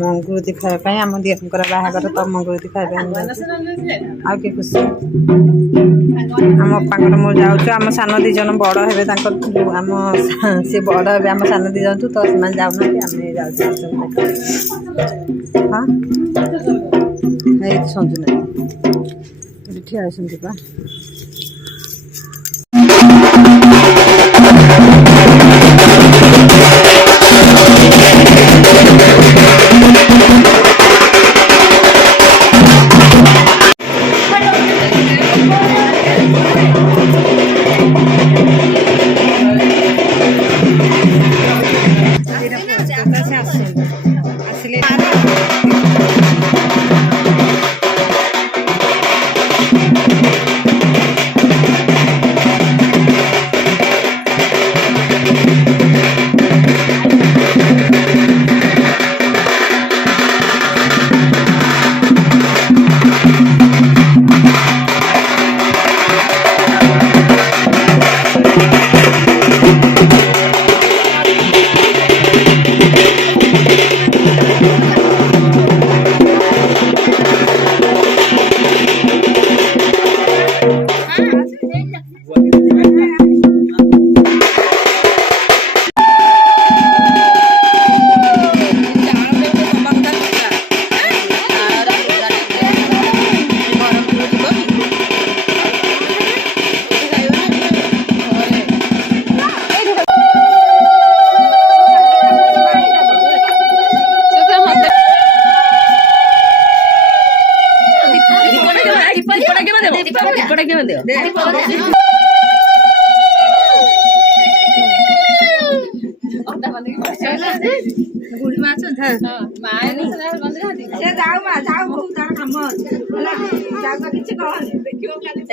मंगुरुती खाए आम दिहर बाहागर तो मंगुरुती खाए आ कि खुशी आम अप्पा मु जाऊँ आम सान दीजन बड़ हे आम सी बड़ हे आम सान दीजन तो से जाऊना हाँ ये संजु ना ठिया पा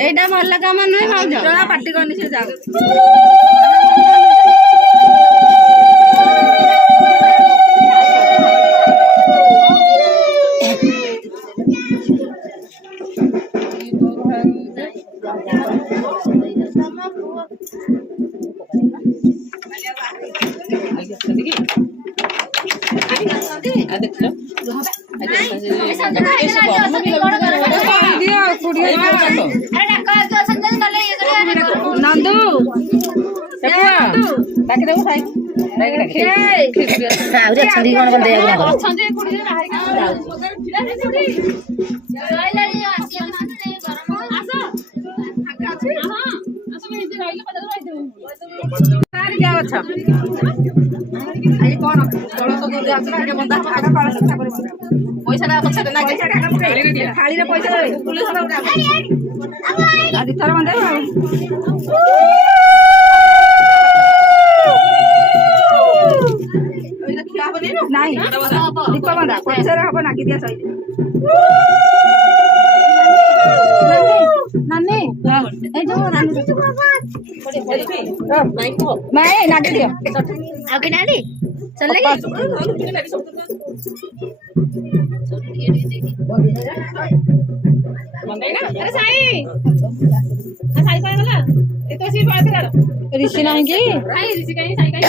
एटा भल काम नुहे भाज पार्टी करनी से जाओ नंदू नहीं दीप बंधा पैसा हम नागी दिया सही नानी मैं नागी दिया आगे नानी चल लगे अरे साई साई पाए वाला ए तो सी बात कर ऋषि नहीं की हाय ऋषि कहीं साई कहीं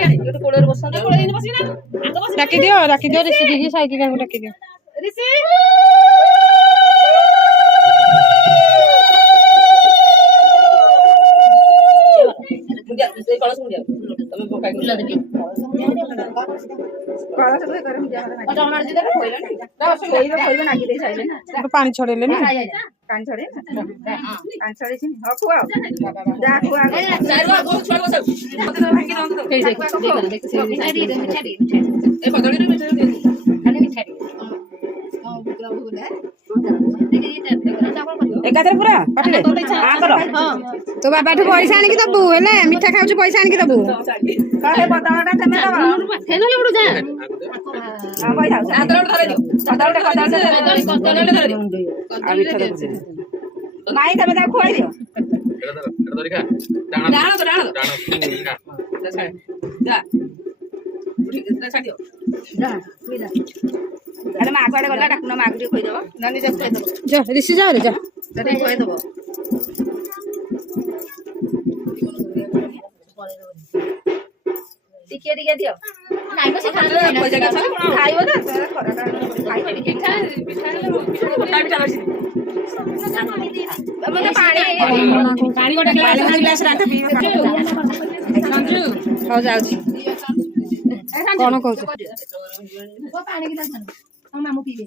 ये तो कोड़े बसना कोड़े नहीं बसी ना राखी दियो ऋषि दी साई की का राखी दियो ऋषि कलश मुंडिया तमे पकाई गुला देबी कलश से गरम दिया अच्छा हमार जी देबे होइला नहीं ना खोइबे नागी दे साइले ना पानी छोड़ेले ना पानी छोड़े हां पानी छोड़े छी हो खुआ जा खुआ चारवा गो छोड़ बस मते भांगी रंग दो देख मिठा दी ए कदली रे मिठा दी खाली मिठा दी हां बुकरा बुगले एकाथरे पूरा पाटले आ करो तो बाबा ठु पैसा आनी के दबु हेले मिठा खाउछु पैसा आनी के दबु काहे बदाळटा तमे दबा हेले उडु जा हां पैसा आदरट धरे दियो कदलटा धरे दियो आ मिठा दे नाही तमे ता खोई दियो धरि खा डाणो जा छाड़ियो जा अरे माँ आगे गला डाकुना माँ आगे खोई देबो नानी जा खोई देबो जा ऋषि जा रे जा खोई देबो ଟିକିଏ ଟିକେ ଦିଅ ନାଇଁ ସେ ଖାଇବ ନା ପାଣି ଗୋଟେ ଗ୍ଲାସ ହଉ ଯାଉଛି କଣ କହୁଛୁ ମାମୁ ପିଇବେ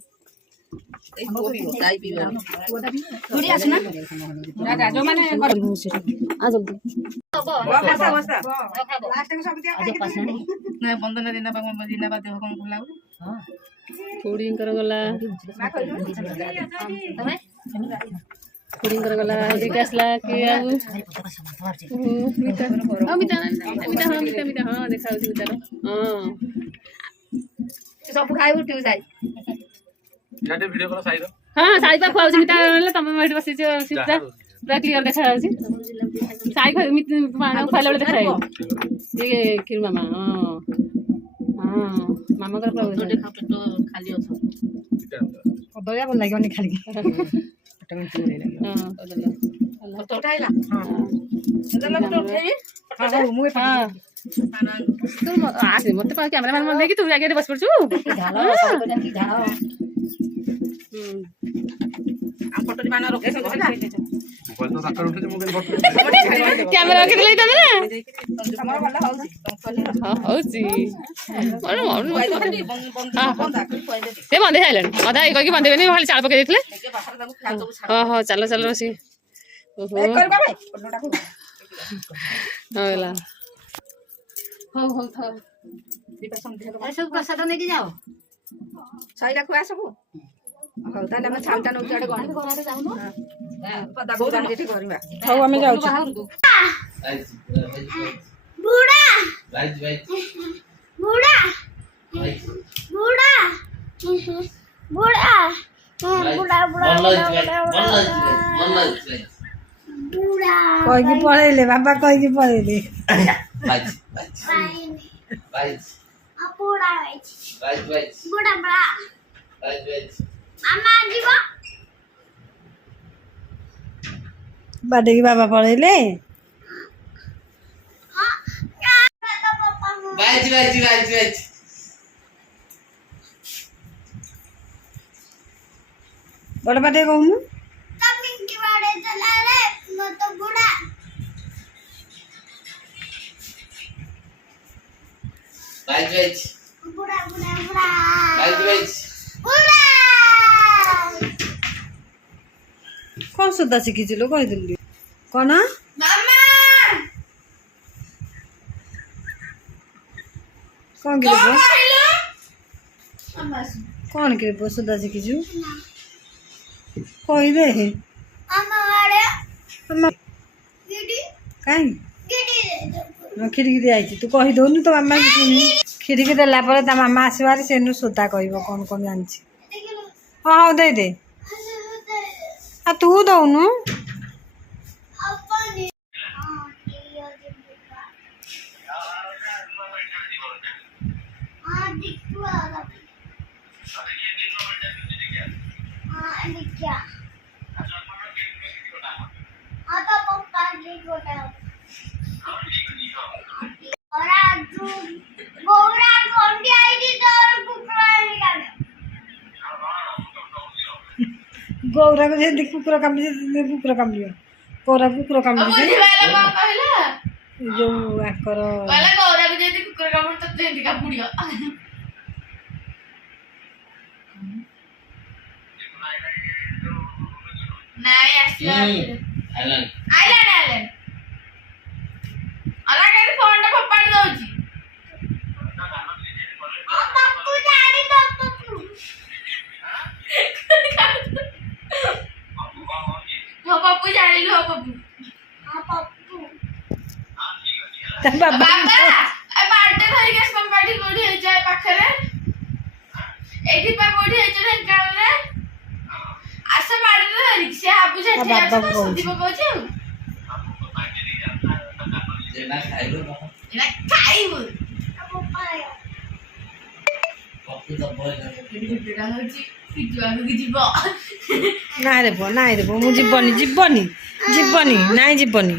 ଖୁଡିଙ୍କର ଗଲା ଖୁଡିଙ୍କର ଗଲା ଏଇଠି ଆସିଲା କି ଆଉ ମିତା ହଁ ଦେଖାଯାଉଛି ମିତାର ହଁ ସବୁ ଖାଇ ଉଠିବୁ ଯାଇ ହଁ ସାଇ ପା ଖୁଆଉଛି ମିତା ହେଲେ ତମେ ଏଠି ବସିଛ ପୁରା କ୍ଲିୟର ଦେଖାଯାଉଛି ସାଇ ଖୁଆଇଲା ବେଳେ ଦେଖାଯାଏ ଟିକେ କ୍ଷୀର ମାମା ହଁ ମାମାଙ୍କର ଖାଲି ଅଛ କଦଳିଆ ଭଲ ଲାଗିବନି ଖାଲି ମତେ କ୍ୟାମେରା ମ୍ୟାନ ଦେଇକି ତୁ ଆଗେ ବସି ପଡୁଛୁ କ୍ୟାମେରା ରଖିଦେଲେ ତମେ ହଉଛି ସେ ବନ୍ଧେଇ ସାରିଲାଣି ଅଧା କହିକି ବନ୍ଧେଇବେନି ଖାଲି ଚାଳ ପକେଇ ଦେଇଥିଲେ ହଁ ଚାଲ ଚାଲ ବସି ହେଲା ହଉ ହଉ ଥାଉ ସବୁ ପ୍ରସାଦ ନେଇକି ଯାଅ ଶଇଲା ଖୁଆ ସବୁ ହଉ ତାହେଲେ ଆମେ ଛାଉଟା ନଉଛୁ ଆଡେ କରିବା ହଉ ଆମେ ଯାଉଛୁ କହିକି ପଳେଇଲେ ବାବା କହିକି ପଳେଇଲେ ବାଡେଇକି ବାବା ପଳେଇଲେ ବଡ ବାଟେ କହୁନୁ କଣ ସୁଧା ଶିଖିଥିଲୁ କହିଥିଲି କଣ କଣ କି କଣ କି ସୁଧା ଶିଖିଛୁ କହିଦେ କାଇଁ କ୍ଷୀରିକି ଦିଆଯାଇଛି ତୁ କହିଦଉନୁ ତୋ ମାମା ଶୁଣି କ୍ଷୀରିକି ଦେଲା ପରେ ତା ମାମା ଆସିବାରେ ସେନୁ ସୁଧା କହିବ କଣ କଣ ଜାଣିଛି ହଁ ହଉ ଦେଇଦେ ଆଉ ତୁ ଦଉନୁ ଗୌରାକୁ ଯେମିତି କୁକୁର କାମୁଡିଛି କୁକୁର କାମୁଡିବ ଗୌରା କୁକୁର କାମୁଡିଛି ଯୋଉ ଆଙ୍କର ନାଇଁ ରେ ପୁଅ ମୁଁ ଯିବନି ନାଇଁ ଯିବନି